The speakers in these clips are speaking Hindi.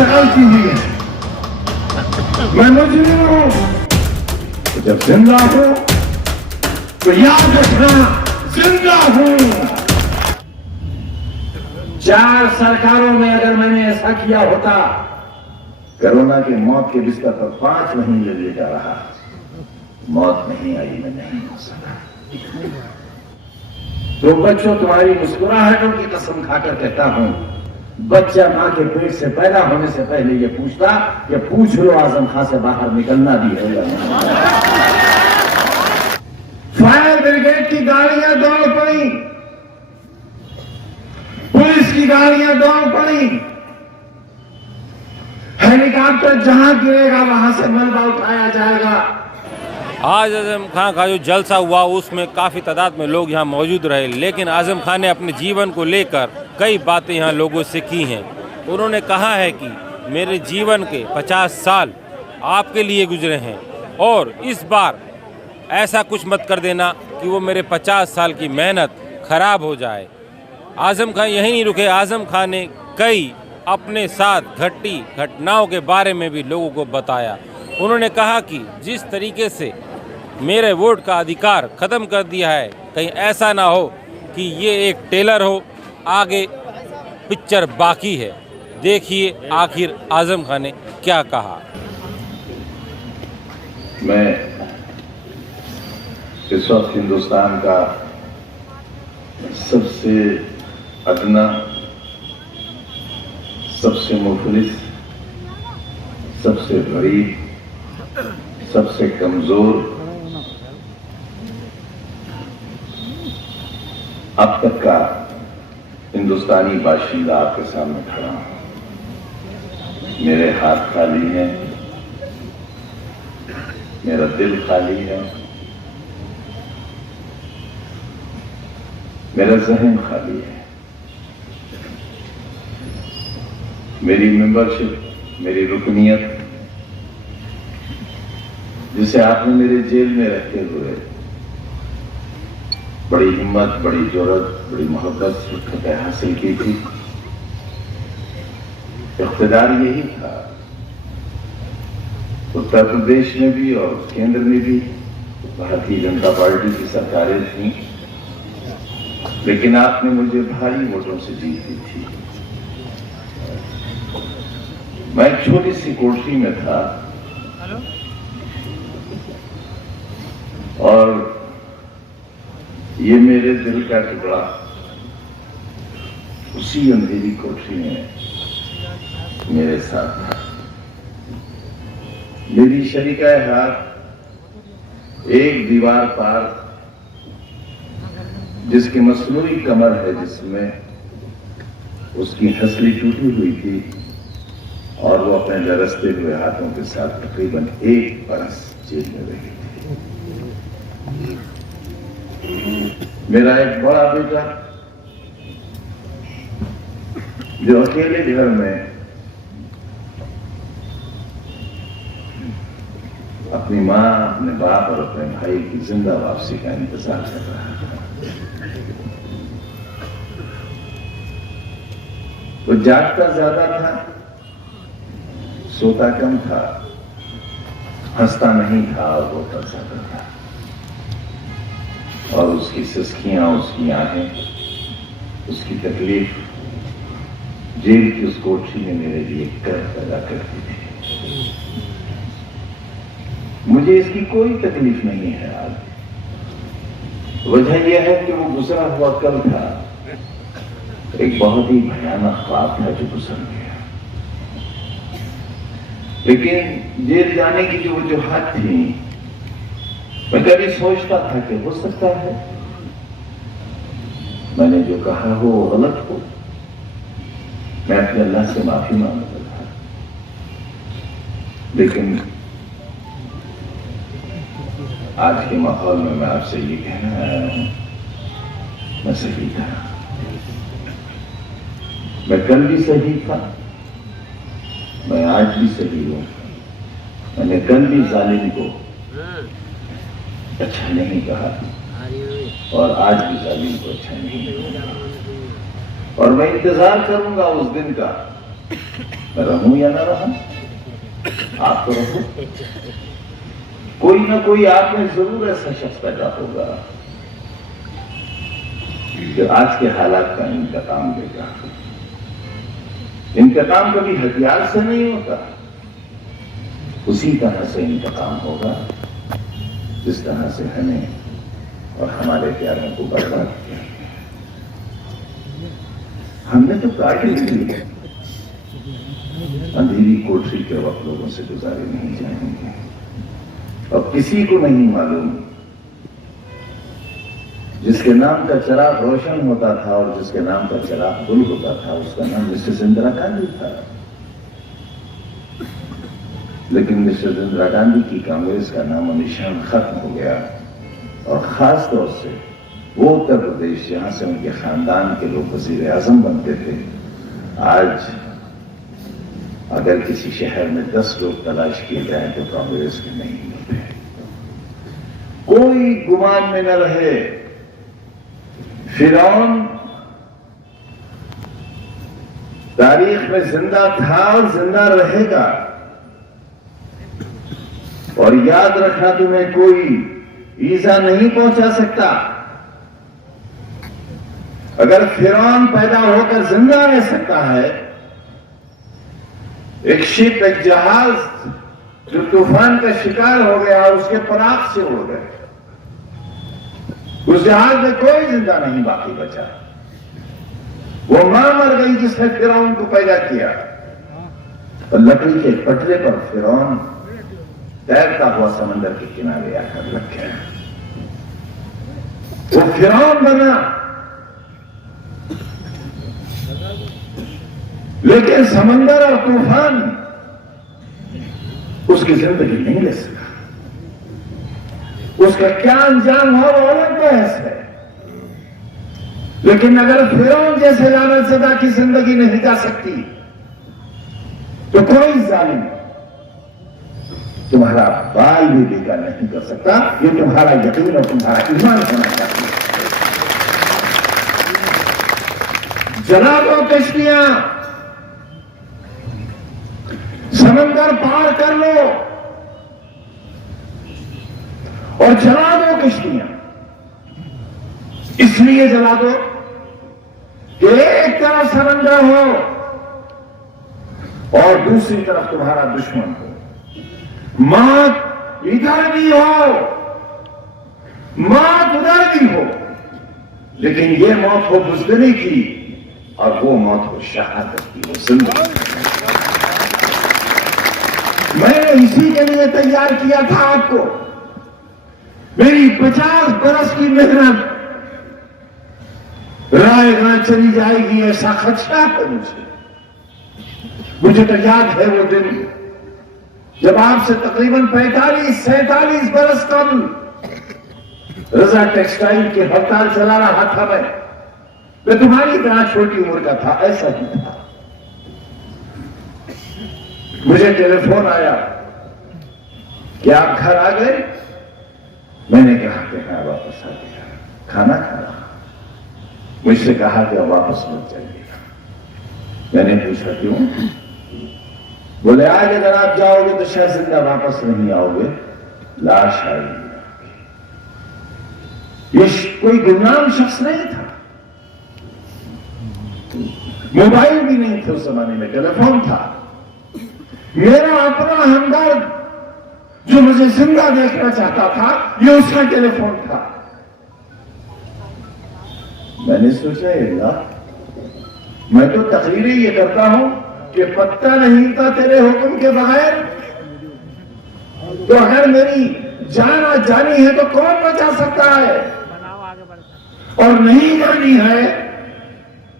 शक्ल कीजिए, मैं मुजरिम हूं। तो जब जिंदा हूं तो याद रखना, जिंदा हूं। 4 सरकारों में अगर मैंने ऐसा किया होता, कोरोना की मौत के बिस्तर पर 5 महीने लेटा रहा, मौत नहीं आई, मैं नहीं हो सका। तो बच्चों, तुम्हारी मुस्कुराहटों की कसम खाकर कहता हूं, बच्चा मां के पेट से पैदा होने से पहले ये पूछता कि पूछ लो आजम खां से बाहर निकलना भी है या नहीं। फायर ब्रिगेड की गाड़ियां दौड़ पड़ी, पुलिस की गाड़ियां दौड़ पड़ी, हेलीकॉप्टर जहां गिरेगा वहां से मलबा उठाया जाएगा। आज आजम खां का जो जलसा हुआ उसमें काफ़ी तादाद में लोग यहाँ मौजूद रहे, लेकिन आजम खान ने अपने जीवन को लेकर कई बातें यहाँ लोगों से की हैं। उन्होंने कहा है कि मेरे जीवन के 50 साल आपके लिए गुजरे हैं और इस बार ऐसा कुछ मत कर देना कि वो मेरे 50 साल की मेहनत खराब हो जाए। आजम खान यही नहीं रुके, आजम खान ने कई अपने साथ घटी घटनाओं के बारे में भी लोगों को बताया। उन्होंने कहा कि जिस तरीके से मेरे वोट का अधिकार ख़त्म कर दिया है, कहीं ऐसा ना हो कि ये एक टेलर हो, आगे पिक्चर बाकी है। देखिए आखिर आजम खान ने क्या कहा। मैं इस वक्त हिंदुस्तान का सबसे अदना, सबसे मुफलिस, सबसे गरीब, सबसे कमजोर, अब तक का हिंदुस्तानी बाशिंदा आपके सामने खड़ा हूं। मेरे हाथ खाली हैं, मेरा दिल खाली है, मेरा ज़हन खाली है। मेरी मेंबरशिप, मेरी रुकनियत, जिसे आपने मेरे जेल में रखे हुए बड़ी हिम्मत, बड़ी जुर्रत, बड़ी मोहब्बत से फतह हासिल की थी, इख्तिदार यही था। उत्तर प्रदेश में भी और केंद्र में भी भारतीय जनता पार्टी की सरकारें थीं, लेकिन आपने मुझे भारी वोटों से जीत दी थी। मैं एक छोटी सी कोठरी में था और ये मेरे दिल का टुकड़ा उसी अंधेरी कोठरी में मेरे साथ था। मेरी शरीका हाथ एक दीवार पार, जिसकी मसनूई कमर है, जिसमें उसकी हंसली टूटी हुई थी और वो अपने लरसते हुए हाथों के साथ तकरीबन 1 बरस जेल में रही थी। मेरा एक बड़ा बेटा जो अकेले घर में अपनी माँ, अपने बाप और अपने भाई की जिंदा वापसी का इंतजार कर रहा था। वो जागता ज्यादा था, सोता कम था, हंसता नहीं था और रोता ज्यादा था। और उसकी सिसकियां, उसकी आहें, उसकी तकलीफ जेल की उस कोठरी में मेरे लिए कर पैदा करती थी। मुझे इसकी कोई तकलीफ नहीं है आज। वजह यह है कि वो गुजरा हुआ कल था, एक बहुत ही भयानक ख्वाब था जो गुजर गया। लेकिन जेल जाने की जो वजूहात थी, मैं कभी सोचता था कि हो सकता है मैंने जो कहा हो वो गलत हो। मैं अपने अल्लाह से माफी मांगता था, लेकिन आज के माहौल में मैं आपसे ये कहना आया हूं, मैं सही था। मैं कल भी सही था, मैं आज भी सही हूं। मैंने कल भी जालिम को अच्छा नहीं कहा और आज भी जालिम को अच्छा नहीं कहा। और मैं इंतजार करूंगा उस दिन का मैं रहूं या ना रहूं, आप तो रहो। कोई ना कोई आप में जरूर ऐसा शख्स पैदा होगा जो आज के हालात का इंतकाम लेगा। इंतकाम कभी हथियार से नहीं होता, उसी तरह से इंतकाम होगा जिस तरह से हमें और हमारे प्यारों को बर्बाद किया। हमने तो काटे लिए, अंधेरी कोठरी के वक्त लोगों से गुजारे नहीं जाएंगे। अब किसी को नहीं मालूम, जिसके नाम का चिराग रोशन होता था और जिसके नाम का चिराग गुल होता था, उसका नाम मिसेस इंदिरा गांधी था। लेकिन मिसेस इंदिरा गांधी की कांग्रेस का नाम निशान खत्म हो गया, और खास तौर से वो उत्तर प्रदेश जहां से उनके खानदान के लोग वजीर आजम बनते थे। आज अगर किसी शहर में 10 लोग तलाश किए जाएं तो कांग्रेस के नहीं मिलते। कोई गुमान में न रहे, फिरौन तारीख में जिंदा था और जिंदा रहेगा। और याद रखना, तुम्हें कोई ईजा नहीं पहुंचा सकता। अगर फिरौन पैदा होकर जिंदा रह सकता है, एक शिप, एक जहाज जो तूफान का शिकार हो गया और उसके पराग से उड़ गए, उस जहाज में कोई जिंदा नहीं बाकी बचा। वो मां मर गई जिसने फिरौन को पैदा किया। और लकड़ी के पटरे पर फिरौन तैरता हुआ समंदर के किनारे आकर लग गया। वो फिरौन बना, लेकिन समंदर और तूफान उसकी जिंदगी नहीं ले सका। उसका क्या अंजाम हो वो अलग बहस है। लेकिन अगर फिरौन जैसे लानतज़दा की जिंदगी नहीं जा सकती, तो कोई जालिम तुम्हारा बाल भी बेकार नहीं कर सकता। ये तुम्हारा यकीन और तुम्हारा ईमान होना चाहिए। जला दो कश्तियां, समंदर पार कर लो और जला दो कश्तियां। इसलिए जला दो कि एक तरफ समंदर हो और दूसरी तरफ तुम्हारा दुश्मन हो। मौत इधर भी हो, मौत उधर भी हो, लेकिन ये मौत हो बुज़दिली की और वो मौत हो शहादत की, वो जिंदगी। मैंने इसी के लिए तैयार किया था आपको। मेरी 50 बरस की मेहनत राय न चली जाएगी, ऐसा खदशा है मुझे। मुझे तो याद है वो दिन जब आपसे तकरीबन 45-47 बरस कम रजा टेक्सटाइल की हड़ताल चला रहा था। मैं तुम्हारी तरह छोटी उम्र का था, ऐसा ही था। मुझे टेलीफोन आया कि आप घर आ गए। मैंने कहा कि हाँ, वापस आ गया, खाना खा रहा। मुझसे कहा कि वापस मत जाइएगा। मैंने पूछा क्यों? बोले आज अगर आप जाओगे तो शायद जिंदा वापस नहीं आओगे, लाश आएगी। ये कोई गुमनाम शख्स नहीं था। मोबाइल भी नहीं थे उस जमाने में, टेलीफोन था। मेरा अपना हमदर्द जो मुझे जिंदा देखना चाहता था, ये उसका टेलीफोन था। मैंने सोचा मैं तो तकरीरें ये करता हूं कि पत्ता नहीं हिलता तेरे हुक्म के बगैर, तो अगर मेरी जान आज जानी है तो कौन बचा सकता है, और नहीं जानी है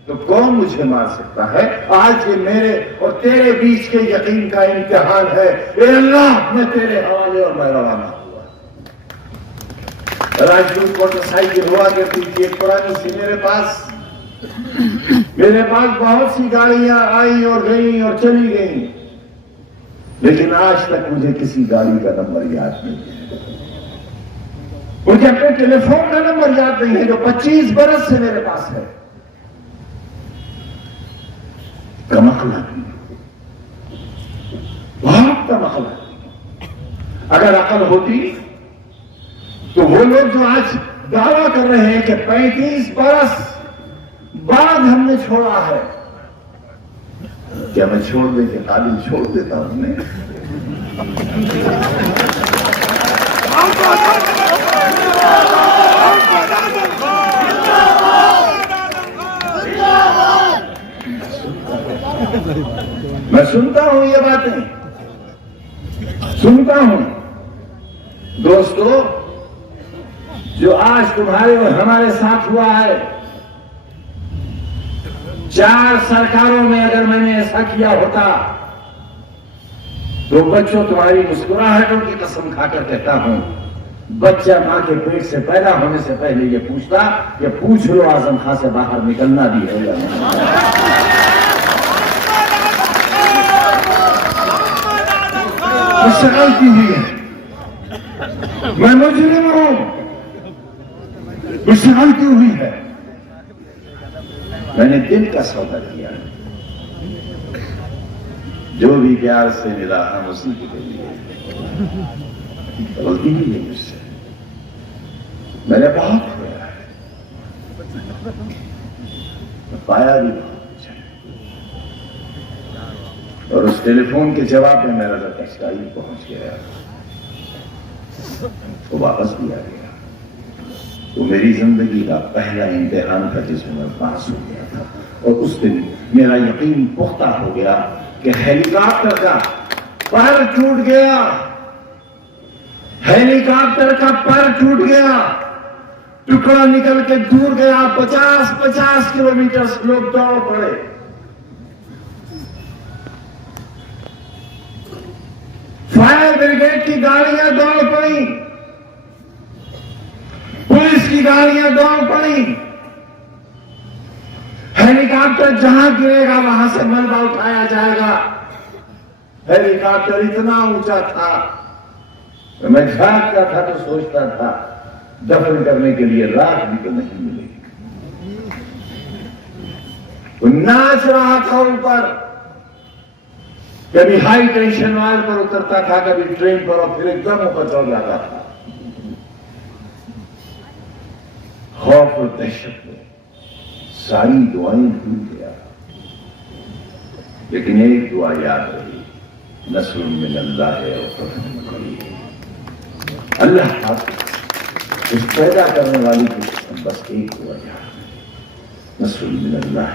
तो कौन मुझे मार सकता है। आज ये मेरे और तेरे बीच के यकीन का इम्तिहान है। ए अल्लाह, मैं तेरे हवाले और मैं रवाना हुआ। राजदूत मोटरसाइकिल हुआ करती थी, एक पुरानी सी मेरे पास बहुत सी गाड़ियां आई और गई और चली गई, लेकिन आज तक मुझे किसी गाड़ी का नंबर याद नहीं है। मुझे अपने टेलीफोन का नंबर याद नहीं है जो 25 बरस से मेरे पास है। कमकला भी कम अकल है। अगर अकल होती तो वो लोग जो आज दावा कर रहे हैं कि 35 बरस बाद हमने छोड़ा है, क्या मैं छोड़ दे के काबिल छोड़ देता हूं? मैं सुनता हूं ये बातें, सुनता हूं। दोस्तों, जो आज तुम्हारे और हमारे साथ हुआ है, 4 सरकारों में अगर मैंने ऐसा किया होता तो बच्चों, तुम्हारी मुस्कुराहटों की कसम खाकर कहता हूं, बच्चा मां के पेट से पैदा होने से पहले ये पूछता कि पूछ लो आजम खां से बाहर निकलना भी है या नहीं। मुझसे गलती हुई है, मैं मुजरिम हूं, मुझसे गलती हुई है, मैंने दिल का सौदा किया, जो भी प्यार से मिला हम उसी के लिए, गलती नहीं है मुझसे, मैंने बहुत खोया है, पाया भी बहुत कुछ है, और उस टेलीफोन के जवाब में मेरा जब तस्काई पहुंच गया तो वापस भी आ गया। वो मेरी जिंदगी का पहला इम्तिहान था जिसमें मैं पास हो गया था, और उस दिन मेरा यकीन पुख्ता हो गया कि हेलीकॉप्टर का पर टूट गया, हेलीकॉप्टर का पर टूट गया, टुकड़ा निकल के दूर गया, 50-50 किलोमीटर लोग दौड़ पड़े। फायर ब्रिगेड की गाड़ियां दौड़ पड़ी, पुलिस की गाड़ियां दौड़ पड़ी, हेलीकॉप्टर जहां गिरेगा वहां से मलबा उठाया जाएगा। हेलीकॉप्टर इतना ऊंचा था, मैं झांकता था तो सोचता था दफन करने के लिए राख भी तो नहीं मिलेगी। वो नाच रहा था ऊपर, कभी हाई टेंशन वाल पर उतरता था, कभी ट्रेन पर, और फिर एकदम ऊपर चढ़ जाता था। खौफ और दहशत में सारी दुआएं भूल गया, लेकिन एक दुआ याद रही, नस्रुन मिनल्लाह और फतहुन करीब। अल्लाह उस पैदा करने वाली की कसम, बस एक दुआ याद रही, नस्रुन मिनल्लाह।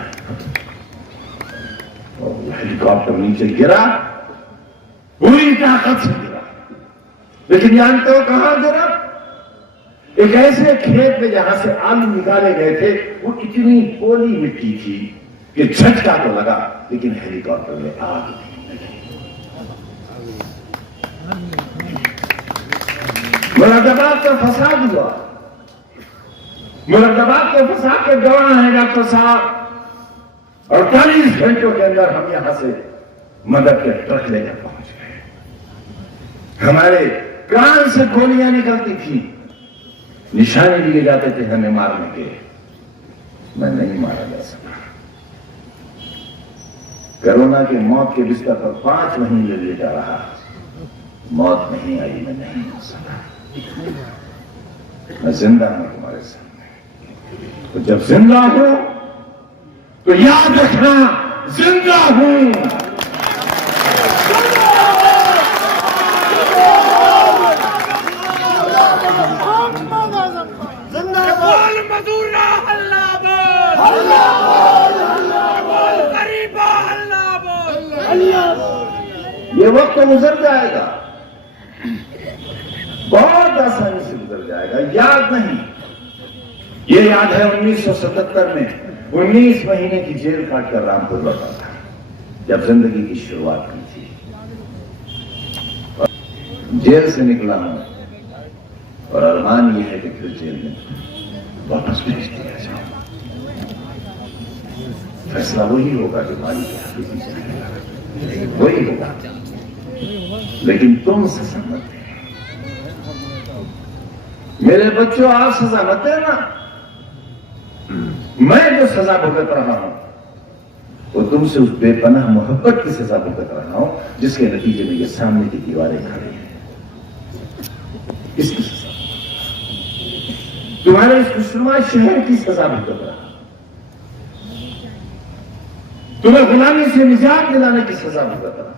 और हेलीकॉप्टर नीचे गिरा, पूरी ताकत से गिरा, लेकिन जानते हो कहां गिरा? एक ऐसे खेत में जहां से आलू निकाले गए थे, वो इतनी पोली मिट्टी थी कि झटका तो लगा, लेकिन हेलीकॉप्टर में आग नहीं लगी। मुरादाबाद का फसाद हुआ, मुरादाबाद के फसाद के गवाह हैं डॉक्टर साहब। 48 घंटों के अंदर हम यहां से मदद के ट्रक लेकर पहुंच गए। हमारे कान से गोलियां निकलती थी, निशाने लिए जाते थे हमें मारने के, मैं नहीं मारा जा सका। कोरोना के मौत के बिस्तर पर 5 महीने लेटा रहा, मौत नहीं आई, मैं नहीं हो सका। मैं जिंदा हूं तुम्हारे सामने, तो जब जिंदा हूं तो याद रखना, जिंदा हूं। ये वक्त तो गुजर जाएगा, बहुत आसानी से गुजर जाएगा। याद नहीं, ये याद है 1977 में 19 महीने की जेल काटकर रामपुर लौटा था, जब जिंदगी की शुरुआत की थी। जेल से निकला हूं और अरमान यह है कि फिर जेल में वापस भेज दिया जाए। फैसला वही होगा जो मालिक वही होगा, लेकिन तुम सजा मत देना। मेरे बच्चों, आप सजा मत देना। मैं जो सजा भुगत रहा हूं वो तुमसे उस बेपनाह मोहब्बत की सजा भुगत रहा हूं जिसके नतीजे में ये सामने की दीवारें खड़ी हैं। इसकी सजा तुम्हारे इस खुशनुमा शहर की सजा भुगत रहा, तुम्हें गुलामी से निजात दिलाने की सजा भुगत रहा।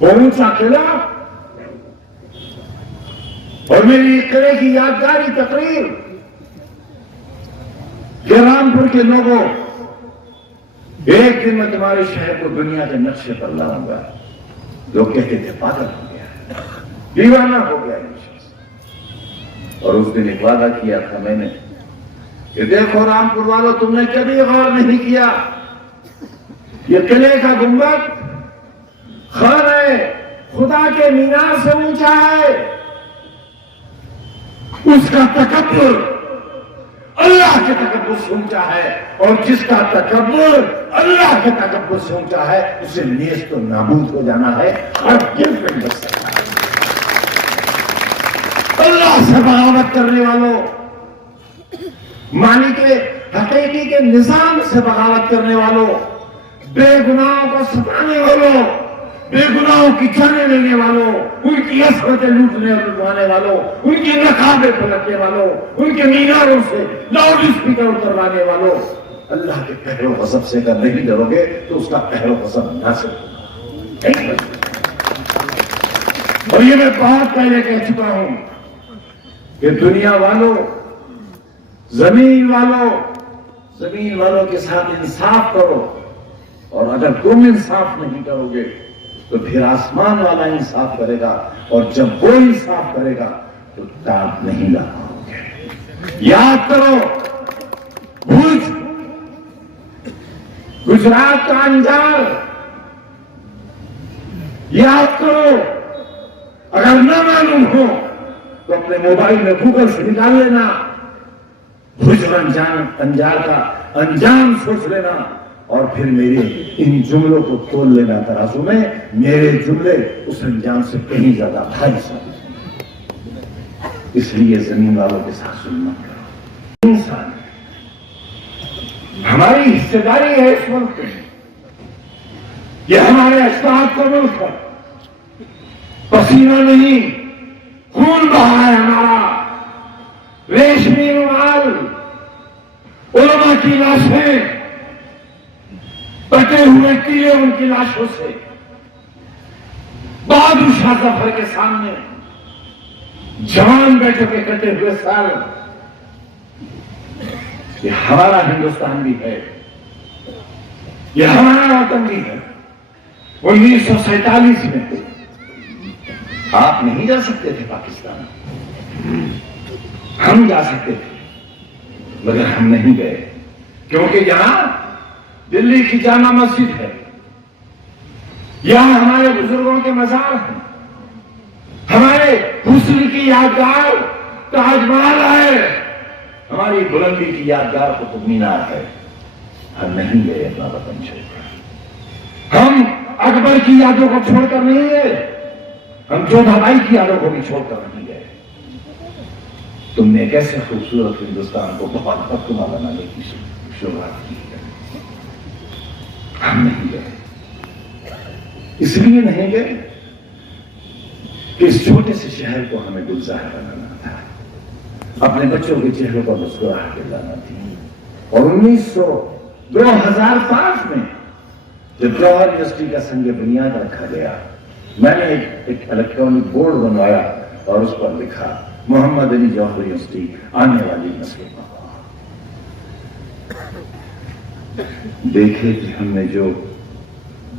वो ऊंचा किला और मेरी किले की यादगारी तकरीर कि रामपुर के लोगों, एक दिन मैं तुम्हारे शहर को दुनिया के नक्शे पर लाऊंगा। लोग कहते थे पागल हो गया, दीवाना हो गया ये शख्स। और उस दिन एक वादा किया था मैंने कि देखो रामपुर वालों, तुमने कभी गौर नहीं किया, ये किले का गुंबद खाने खुदा के मीनार से ऊंचा है। उसका तकब्बुर अल्लाह के तकब्बुर से ऊंचा है, और जिसका तकब्बुर अल्लाह के तकब्बुर से ऊंचा है उसे नेस्त तो नाबूद हो जाना है। और गिर बच सकता है। अल्लाह से बगावत करने वालों, मालिक हकीकी के निजाम से बगावत करने वालों, बेगुनाहों को सताने वालों, बेगुनाहों की जाने लेने वालों, उनकी असरतें लूटने और लुटवाने वालों, उनकी नकाबे पलटने वालों, उनके मीनारों से लाउड स्पीकर उतरवाने वालों, अल्लाह के पहलो गज़ब से अगर नहीं डरोगे तो उसका पहलो गज़ब नासिल होगा। और ये मैं बहुत पहले कह चुका हूं कि दुनिया वालों, जमीन वालों के साथ इंसाफ करो, और अगर तुम इंसाफ नहीं करोगे तो फिर आसमान वाला इंसाफ करेगा, और जब वो इंसाफ करेगा तो दांत नहीं ला पाओगे। याद करो भुज, गुजरात का अंजार, याद करो। अगर न मालूम हो तो अपने मोबाइल में गूगल से निकाल लेना, भुज अंजार का अंजाम सोच लेना, और फिर मेरे इन जुमलों को तोल लेना तराजू में। मेरे जुमले उस अंजाम से कहीं ज्यादा भारी साबित होंगे। इसलिए जमीन वालों के साथ सुनना करो। इंसान हमारी हिस्सेदारी है इस मुल्क में, यह हमारे अजदाद का मुल्क है। पसीना नहीं, खून बहा है हमारा। रेशमी रुमाल, उलमा की लाशें, कटे हुए किले उनकी लाशों से, बहादुर शाह जफर के सामने जवान बैठे के कटे हुए साल। ये हमारा हिंदुस्तान भी है, ये हमारा वतन भी है। 1947 में आप नहीं जा सकते थे पाकिस्तान, हम जा सकते थे, मगर हम नहीं गए, क्योंकि यहां दिल्ली की जामा मस्जिद है, यहां हमारे बुजुर्गों के मजार हैं, हमारे हुस्न की यादगार ताजमहल है, हमारी बुलंदी की यादगार कुतुब मीनार है। हम नहीं गए अपना वतन छोड़कर, हम अकबर की यादों को छोड़कर नहीं गए, हम जोधाबाई की यादों को भी छोड़कर नहीं गए। तुमने कैसे खूबसूरत हिंदुस्तान को बहुत बदतुमा बनाने की शुरुआत की है, हम नहीं गए। इसलिए नहीं गए कि इस छोटे से शहर को हमें गुलजार बनाना था, अपने बच्चों के चेहरों पर मुस्कुराहट दिलाना थी। और 2005 में जब जवाहर यूनिवर्सिटी का संग बुनियाद रखा गया, मैंने एक इलेक्ट्रॉनिक बोर्ड बनवाया और उस पर लिखा मोहम्मद अली जौहर यूनिवर्सिटी आने वाली नस्लों का। देखे कि हमने जो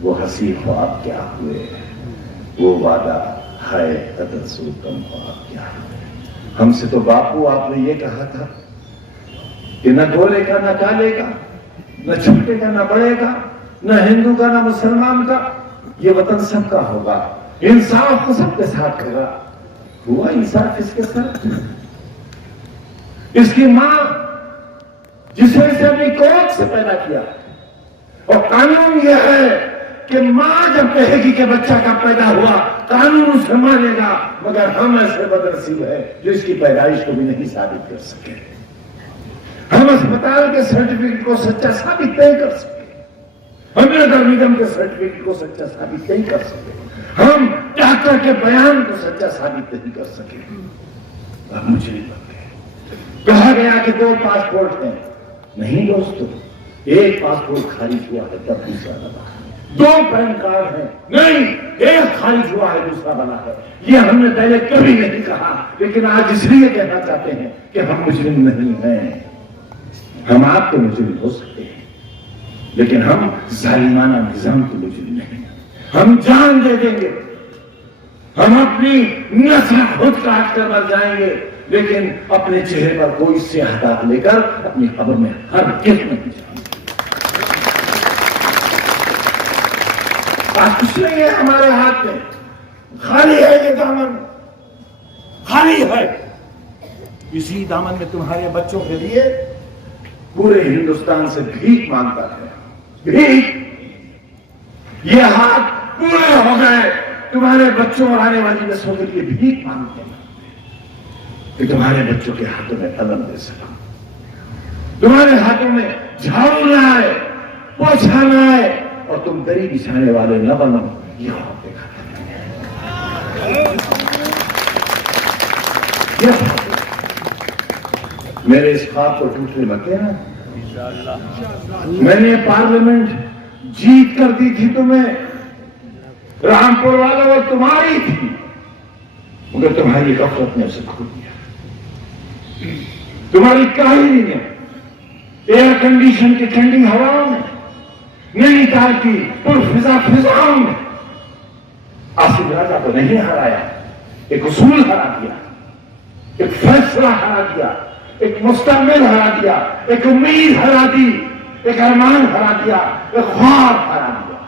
वो हसी ख्वाब क्या हुए, वो वादा है तदसू कम ख्वाब क्या हुए। हमसे तो बापू आपने ये कहा था कि न गोरे का न काले का, न छोटे का न बड़े का, न हिंदू का न मुसलमान का, ये वतन सबका होगा, इंसाफ को सबके साथ होगा। हुआ इंसाफ इसके साथ? इसकी मां जिसे इसे अपनी कोख से पैदा किया, और कानून यह है कि मां जब कहेगी कि बच्चा कब पैदा हुआ, कानून उसे मानेगा। मगर हम ऐसे बदनसीब है जो इसकी पैदाइश को भी नहीं साबित कर सके। हम अस्पताल के सर्टिफिकेट को सच्चा साबित नहीं कर सके, हम नगर निगम के सर्टिफिकेट को सच्चा साबित नहीं कर सके, हम डॉक्टर के बयान को सच्चा साबित नहीं कर सके। अब मुझे कहा गया कि 2 पासपोर्ट हैं। नहीं दोस्तों, 1 पासपोर्ट खारिज हुआ है तब दूसरा बना है। 2 पैन कार्ड हैं, नहीं, 1 खारिज हुआ है दूसरा बना है। ये हमने पहले कभी नहीं कहा, लेकिन आज इसलिए कहना चाहते हैं कि हम मुजरिम नहीं हैं। हम आपके मुजरिम हो सकते हैं, लेकिन हम जालिमाना निजाम के मुजरिम नहीं हैं। हम जान दे देंगे, हम अपनी नस्ल खुद काट कर मर जाएंगे, लेकिन अपने चेहरे पर कोई स्याह दाग लेकर अपनी कब्र में हर किस नहीं जाएंगे। आज कुछ नहीं है हमारे हाथ में, खाली है ये दामन, खाली है। इसी दामन में तुम्हारे बच्चों के लिए पूरे हिंदुस्तान से भीख मांगता है। भीख, ये हाथ पूरे हो गए तुम्हारे बच्चों और आने वाली नस्लों के लिए भीख मांगते हैं कि तुम्हारे बच्चों के हाथों में कलम दे सका, तुम्हारे हाथों में झाड़ू ना आए, पोछा ना आए, और तुम दरी बिछाने वाले न बनो। ये देखा मेरे इस ख्वाब को टूटने मत देना। मैंने पार्लियामेंट जीत कर दी थी तुम्हें, रामपुर वालों वो तुम्हारी थी, मगर तुम्हारी गफलत ने उसे खो दिया। तुम्हारी काहिली ने, एयर कंडीशन की ठंडी हवाओं में, नैनीताल की पुरफिजा फिजाओं में आसिफ राजा को नहीं हराया, एक उसूल हरा दिया, एक फैसला हरा दिया, एक मुस्तकबिल हरा दिया, एक उम्मीद हरा दी, एक अरमान हरा दिया, एक ख्वाब हरा दिया।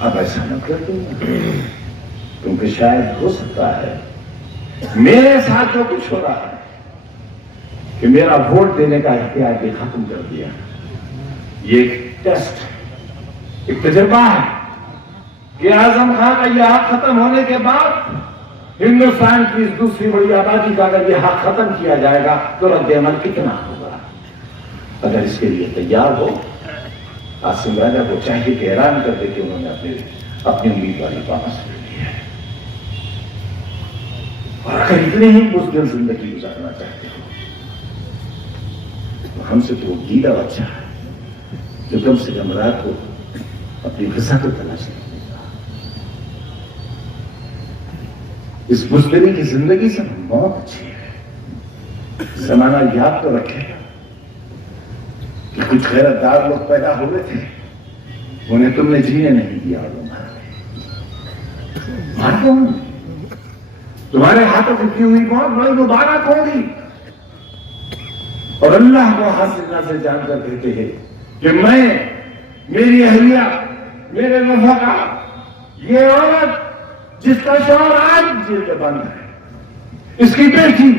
अब ऐसा न कर दो, क्योंकि शायद हो सकता है मेरे साथ जो कुछ हो रहा है कि मेरा वोट देने का इख्तियार भी खत्म कर दिया। ये एक टेस्ट, एक तजुर्बा है कि आजम खान का यह हक खत्म होने के बाद हिंदुस्तान की इस दूसरी बड़ी आबादी का अगर यह हक खत्म किया जाएगा तो रद्द-ए-अमल कितना होगा। अगर इसके लिए तैयार हो, आसिफ राजा को चाहिए कि ऐलान कर दे कि उन्होंने अपनी उम्मीदवारी वापस ले ली है। और अगर इतनी ही बुज़दिल जिंदगी गुजारना चाहते हो तो हमसे तो गीला बच्चा है जो कम से कम रात को अपनी ग़िज़ा को तलाश नहीं देगा। इस बुज़दिली की जिंदगी से मौत अच्छी है। ज़माना याद तो रखे कि कुछ गैरतदार लोग पैदा हुए थे, उन्हें तुमने जीने नहीं दिया, मार दो। तुम्हारे हाथों की की हुई मौत बड़ी मुबारक होगी। और अल्लाह को हासिल से जानकर कहते हैं कि मैं, मेरी अहलिया, मेरे नफका, ये औरत जिसका शौहर आज जेल में बंद है, इसकी बेटी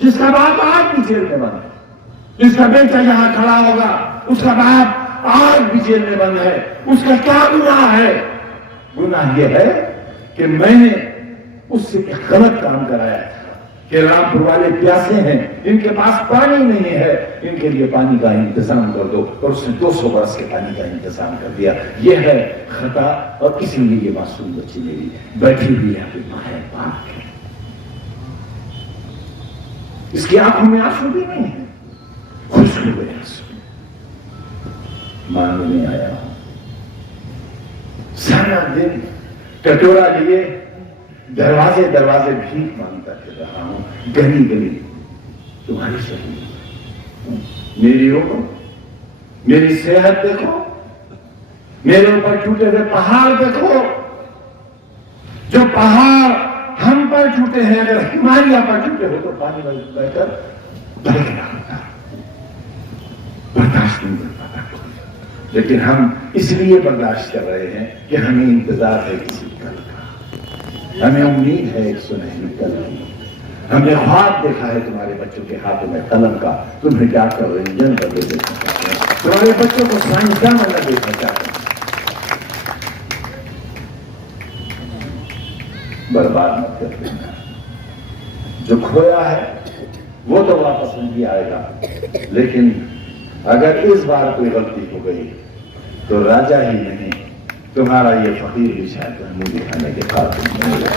जिसका बाप आज भी जेल में बंद है, जिसका बेटा यहां खड़ा होगा उसका बाप आज भी जेल में बंद है, उसका क्या गुनाह है? गुनाह यह है कि मैंने उससे एक गलत काम कराया कि रामपुर वाले प्यासे हैं, इनके पास पानी नहीं है, इनके लिए पानी का इंतजाम कर दो, और उसने 200 बरस के पानी का इंतजाम कर दिया। यह है खता, और इसीलिए ये मासूम बच्ची मेरी बैठी हुई है अपनी मां है बाप के, इसकी आंखों में आंसू भी नहीं है, खुश हुए आंसू। मांगने आया हूं, सारा दिन कटोरा लिए दरवाजे दरवाजे भीख मांगता फिर रहा हूं, गली गली तुम्हारी शहीद। मेरी उम्र, मेरी सेहत देखो, मेरे ऊपर टूटे हुए पहाड़ देखो। जो पहाड़ हम पर टूटे हैं, अगर हिमालय पर टूटे हो तो पानी में बहकर बहना होता, बर्दाश्त नहीं कर पाता। लेकिन हम इसलिए बर्दाश्त कर रहे हैं कि हमें इंतजार है किसी कल का, हमें उम्मीद है एक सुनहरी कल की। हमने ख्वाब देखा है तुम्हारे बच्चों के हाथों में कलम का, तुम्हें डॉक्टर और इंजन बदले देखना चाहते हैं, तुम्हारे बच्चों को साइंसदान बनना देखना चाहते हैं। बर्बाद मत कर देना जो खोया है वो तो वापस नहीं आएगा, लेकिन अगर इस बार कोई गलती हो गई तो राजा ही नहीं, तुम्हारा ये फकीर भी शायद मुंह दिखाने के काबिल नहीं है।